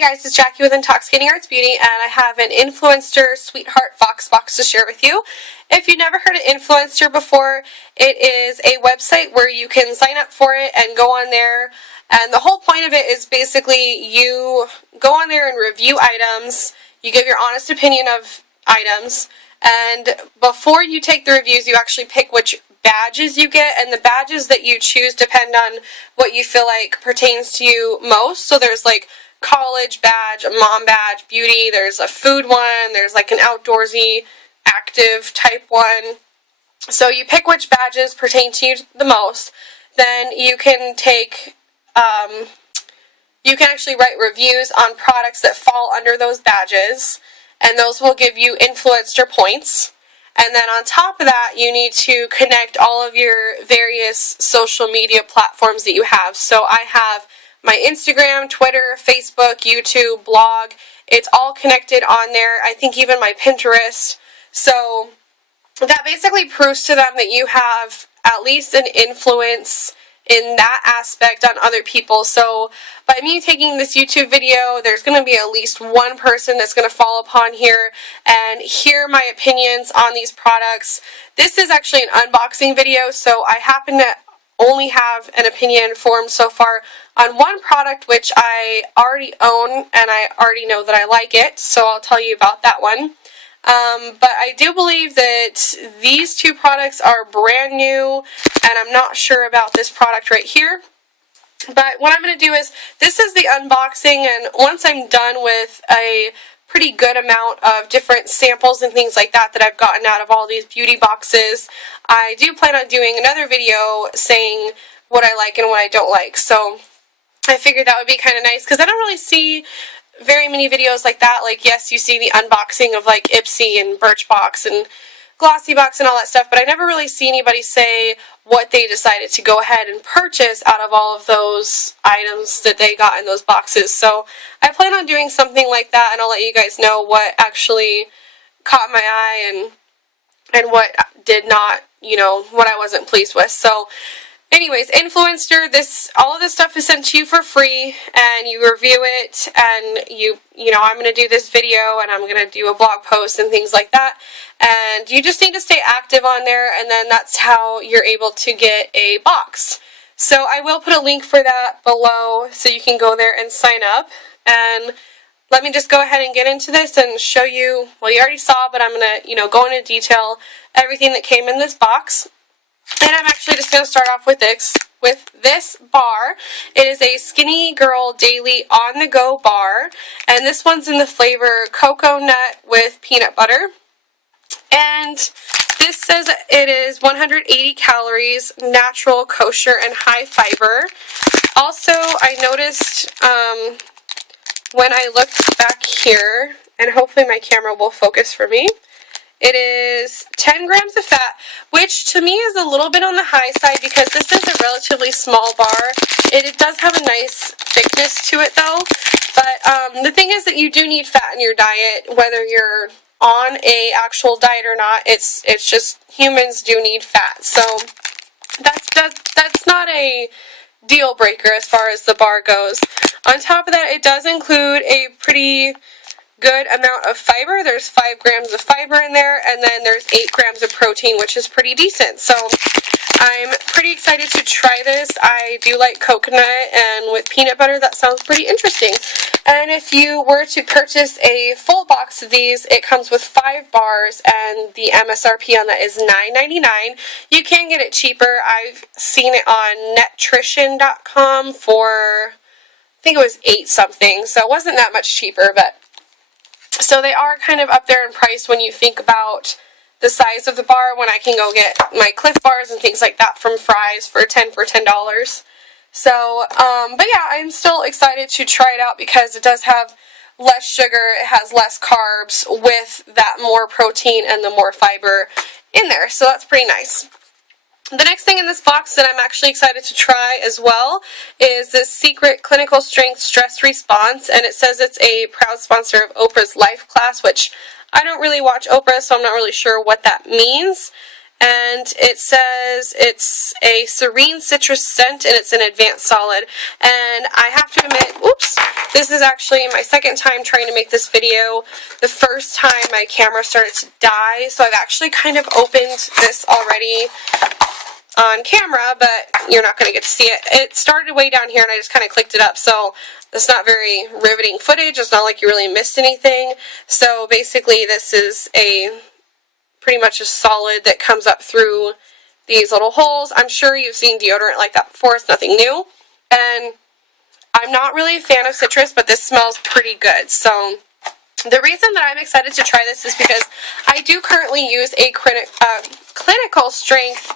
guys, it's Jackie with Intoxicating Arts Beauty, and I have an Influenster Sweetheart Vox Box to share with you. If you've never heard of Influenster before, it is a website where you can sign up for it and go on there, and the whole point of it is basically you go on there and review items, you give your honest opinion of items, and before you take the reviews, you actually pick which badges you get, and the badges that you choose depend on what you feel like pertains to you most. So there's like college badge, a mom badge, beauty, there's a food one, there's like an outdoorsy, active type one. So you pick which badges pertain to you the most, then you can take, you can actually write reviews on products that fall under those badges, and those will give you influencer points. And then on top of that, you need to connect all of your various social media platforms that you have. So I have my Instagram, Twitter, Facebook, YouTube, blog. It's all connected on there. I think even my Pinterest. So that basically proves to them that you have at least an influence in that aspect on other people. So by me taking this YouTube video, there's going to be at least one person that's going to fall upon here and hear my opinions on these products. This is actually an unboxing video, so I happen to only have an opinion formed so far on one product which I already own and I already know that I like it, so I'll tell you about that one. But I do believe that these two products are brand new, and I'm not sure about this product right here. But what I'm going to do is, this is the unboxing, and once I'm done with a pretty good amount of different samples and things like that that I've gotten out of all these beauty boxes, I do plan on doing another video saying what I like and what I don't like. So I figured that would be kind of nice, because I don't really see very many videos like that. Like, yes, you see the unboxing of like Ipsy and Birchbox and Glossybox and all that stuff, but I never really see anybody say what they decided to go ahead and purchase out of all of those items that they got in those boxes. So I plan on doing something like that, and I'll let you guys know what actually caught my eye and what did not, you know, what I wasn't pleased with. So anyways, Influenster, all of this stuff is sent to you for free, and you review it, and you know, I'm going to do this video, and I'm going to do a blog post and things like that, and you just need to stay active on there, and then that's how you're able to get a box. So I will put a link for that below, so you can go there and sign up, and let me just go ahead and get into this and show you, well, you already saw, but I'm going to, you know, go into detail everything that came in this box. And I'm actually just going to start off with this bar. It is a Skinny Girl Daily On-the-Go bar, and this one's in the flavor Cocoa Nut with Peanut Butter. And this says it is 180 calories, natural, kosher, and high fiber. Also, I noticed when I looked back here, and hopefully my camera will focus for me, it is 10 grams of fat, which to me is a little bit on the high side because this is a relatively small bar. It does have a nice thickness to it though, but the thing is that you do need fat in your diet, whether you're on a actual diet or not. It's just humans do need fat, so that's not a deal breaker as far as the bar goes. On top of that, it does include a pretty good amount of fiber. There's 5 grams of fiber in there, and then there's 8 grams of protein, which is pretty decent. So I'm pretty excited to try this. I do like coconut, and with peanut butter, that sounds pretty interesting. And if you were to purchase a full box of these, it comes with 5 bars, and the MSRP on that is $9.99. You can get it cheaper. I've seen it on netrition.com for, I think it was 8 something, so it wasn't that much cheaper, but so they are kind of up there in price when you think about the size of the bar, when I can go get my Cliff Bars and things like that from Fry's for $10. So, but yeah, I'm still excited to try it out because it does have less sugar, it has less carbs with that more protein and the more fiber in there, so that's pretty nice. The next thing in this box that I'm actually excited to try as well is this Secret Clinical Strength Stress Response, and it says it's a proud sponsor of Oprah's Life Class, which I don't really watch Oprah, so I'm not really sure what that means. and it says it's a serene citrus scent and it's an advanced solid. And I have to admit, oops, this is actually my second time trying to make this video. The first time my camera started to die, so I've actually kind of opened this already on camera, but you're not going to get to see it. It started way down here and I just kind of clicked it up, so it's not very riveting footage. It's not like you really missed anything. So basically this is pretty much a solid that comes up through these little holes. I'm sure you've seen deodorant like that before. It's nothing new. And I'm not really a fan of citrus, but this smells pretty good. So the reason that I'm excited to try this is because I do currently use a clinical strength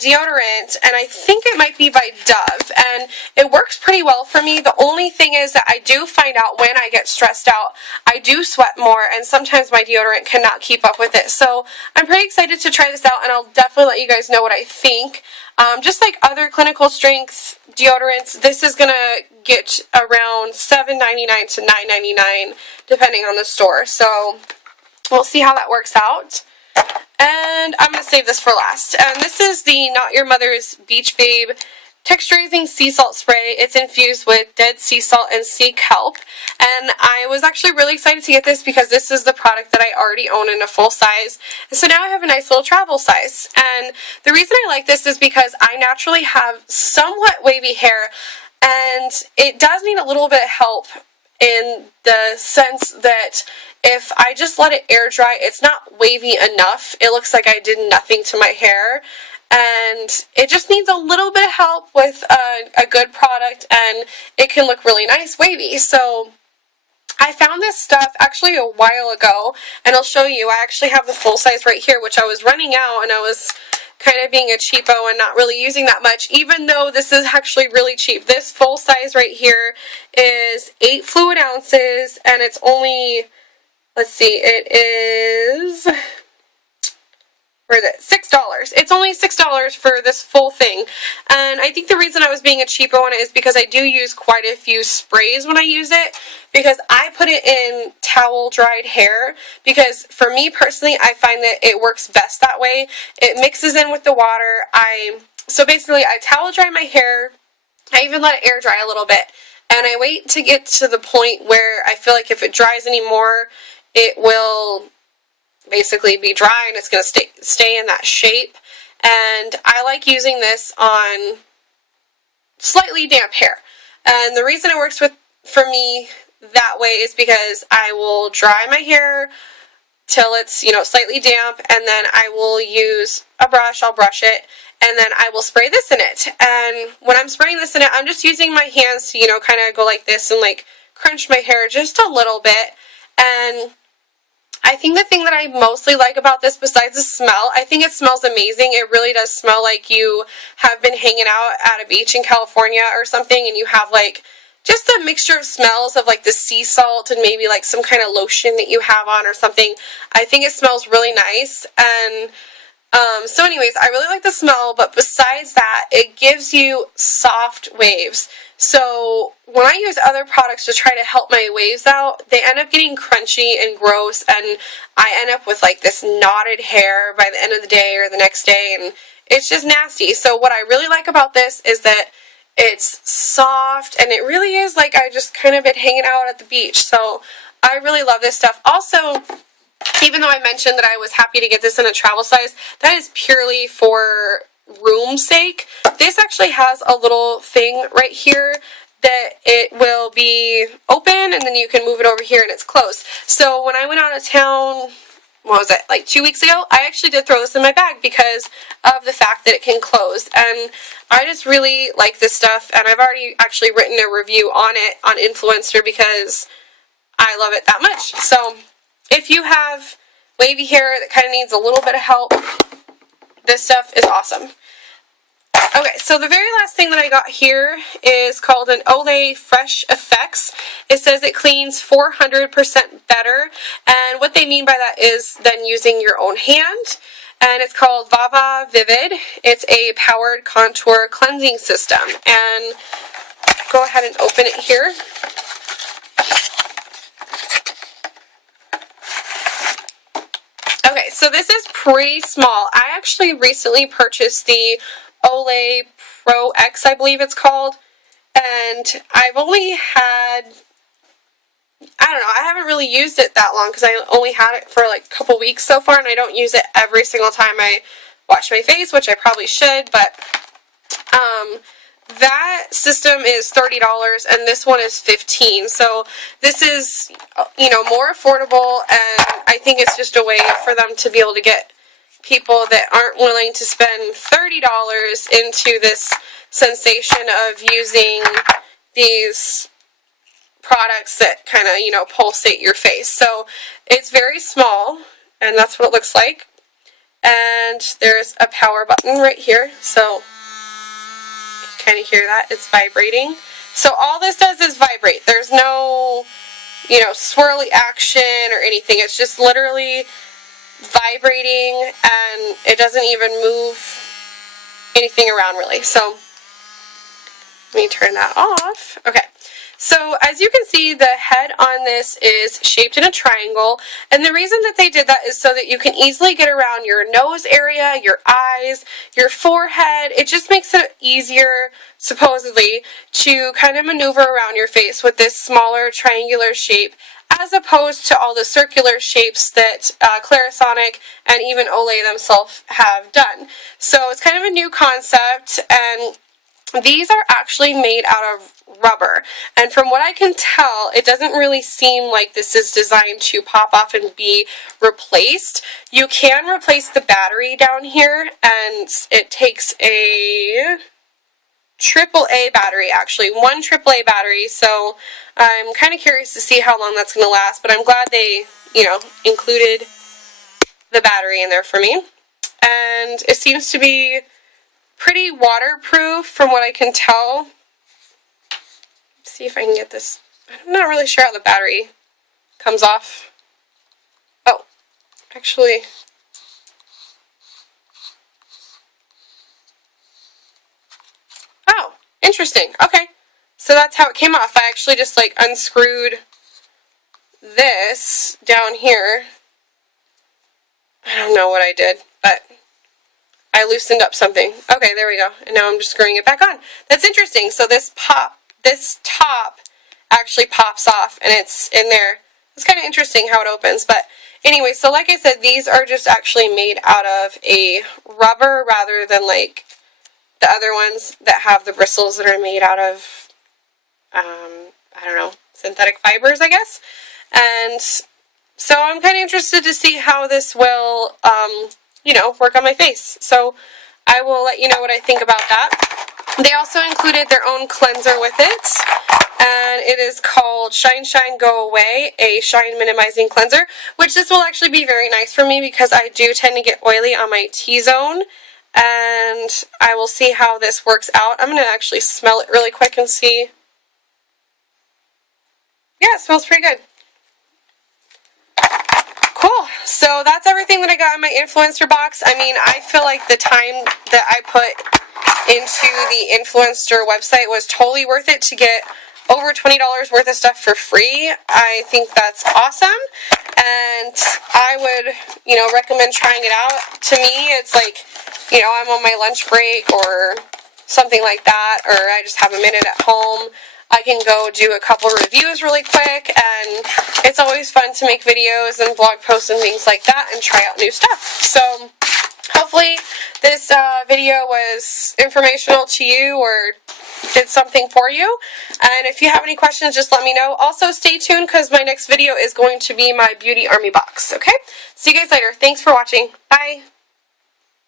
deodorant, and I think it might be by Dove, and it works pretty well for me. The only thing is that I do find out when I get stressed out, I do sweat more, and sometimes my deodorant cannot keep up with it. So I'm pretty excited to try this out, and I'll definitely let you guys know what I think. Just like other clinical strength deodorants, this is gonna get around $7.99 to $9.99 depending on the store. So we'll see how that works out. And I'm going to save this for last. And this is the Not Your Mother's Beach Babe Texturizing Sea Salt Spray. It's infused with dead sea salt and sea kelp. And I was actually really excited to get this because this is the product that I already own in a full size. And so now I have a nice little travel size. And the reason I like this is because I naturally have somewhat wavy hair, and it does need a little bit of help in the sense that if I just let it air dry, it's not wavy enough. It looks like I did nothing to my hair, and it just needs a little bit of help with a good product, and it can look really nice wavy. So I found this stuff actually a while ago, and I'll show you. I actually have the full size right here, which I was running out, and I was kind of being a cheapo and not really using that much, even though this is actually really cheap. This full size right here is 8 fluid ounces, and it's only, let's see, it is, where is it? $6. It's only $6 for this full thing. And I think the reason I was being a cheapo on it is because I do use quite a few sprays when I use it, because I put it in towel dried hair, because for me personally, I find that it works best that way. It mixes in with the water. So basically I towel dry my hair. I even let it air dry a little bit, and I wait to get to the point where I feel like if it dries anymore, it will basically be dry and it's going to stay in that shape. And I like using this on slightly damp hair. And the reason it works for me that way is because I will dry my hair till it's, slightly damp, and then I will use a brush, I'll brush it, and then I will spray this in it. And when I'm spraying this in it, I'm just using my hands to, kind of go like this and like crunch my hair just a little bit. And I think the thing that I mostly like about this, besides the smell, I think it smells amazing. It really does smell like you have been hanging out at a beach in California or something, and you have like just a mixture of smells of like the sea salt and maybe like some kind of lotion that you have on or something. I think it smells really nice. And so anyways, I really like the smell, but besides that, it gives you soft waves. So when I use other products to try to help my waves out, they end up getting crunchy and gross, and I end up with like this knotted hair by the end of the day or the next day, and it's just nasty. So what I really like about this is that it's soft, and it really is like I just kind of been hanging out at the beach. So I really love this stuff. Also, even though I mentioned that I was happy to get this in a travel size, that is purely for room sake. This actually has a little thing right here that it will be open, and then you can move it over here and it's closed. So when I went out of town, what was it, like 2 weeks ago, I actually did throw this in my bag because of the fact that it can close. And I just really like this stuff, and I've already actually written a review on it on Influenster because I love it that much. So if you have wavy hair that kind of needs a little bit of help, this stuff is awesome. Okay, so the very last thing that I got here is called an Olay Fresh Effects. It says it cleans 400% better, and what they mean by that is then using your own hand. And it's called Vava Vivid. It's a powered contour cleansing system. And go ahead and open it here. Okay, so this is pretty small. I actually recently purchased the Olay Pro X, I believe it's called, and I've only had, I don't know, I haven't really used it that long because I only had it for like a couple weeks so far, and I don't use it every single time I wash my face, which I probably should, but that system is $30 and this one is $15. So this is, you know, more affordable, and I think it's just a way for them to be able to get people that aren't willing to spend $30 into this sensation of using these products that kind of, you know, pulsate your face. So it's very small, and that's what it looks like. And there's a power button right here, so kind of hear that, it's vibrating. So all this does is vibrate. There's no, you know, swirly action or anything. It's just literally vibrating, and it doesn't even move anything around really. So let me turn that off. Okay. So as you can see, the head on this is shaped in a triangle, and the reason that they did that is so that you can easily get around your nose area, your eyes, your forehead. It just makes it easier, supposedly, to kind of maneuver around your face with this smaller triangular shape, as opposed to all the circular shapes that Clarisonic and even Olay themselves have done. So it's kind of a new concept, and these are actually made out of rubber, and from what I can tell, it doesn't really seem like this is designed to pop off and be replaced. You can replace the battery down here, and it takes a AAA battery, actually, one AAA battery, so I'm kind of curious to see how long that's going to last, but I'm glad they, you know, included the battery in there for me. And it seems to be pretty waterproof from what I can tell. Let's see if I can get this. I'm not really sure how the battery comes off. Oh, actually. Oh, interesting. Okay. So that's how it came off. I actually just like unscrewed this down here. I don't know what I did, but I loosened up something. Okay, there we go. And now I'm just screwing it back on. That's interesting. So this top actually pops off, and it's in there. It's kind of interesting how it opens. But anyway, so like I said, these are just actually made out of a rubber rather than like the other ones that have the bristles that are made out of, I don't know, synthetic fibers, I guess. And so I'm kind of interested to see how this will, you know, work on my face. So I will let you know what I think about that. They also included their own cleanser with it, and it is called Shine Shine Go Away, a shine minimizing cleanser, which this will actually be very nice for me because I do tend to get oily on my T-zone, and I will see how this works out. I'm going to actually smell it really quick and see. Yeah, it smells pretty good. Cool. So that's everything that I got in my influencer box. I mean, I feel like the time that I put into the Influenster website was totally worth it to get over $20 worth of stuff for free. I think that's awesome, and I would, you know, recommend trying it out. To me, it's like, you know, I'm on my lunch break or something like that, or I just have a minute at home. I can go do a couple reviews really quick, and it's always fun to make videos and blog posts and things like that and try out new stuff. So hopefully this video was informational to you or did something for you. And if you have any questions, just let me know. Also, stay tuned because my next video is going to be my Beauty Army box, okay? See you guys later. Thanks for watching. Bye.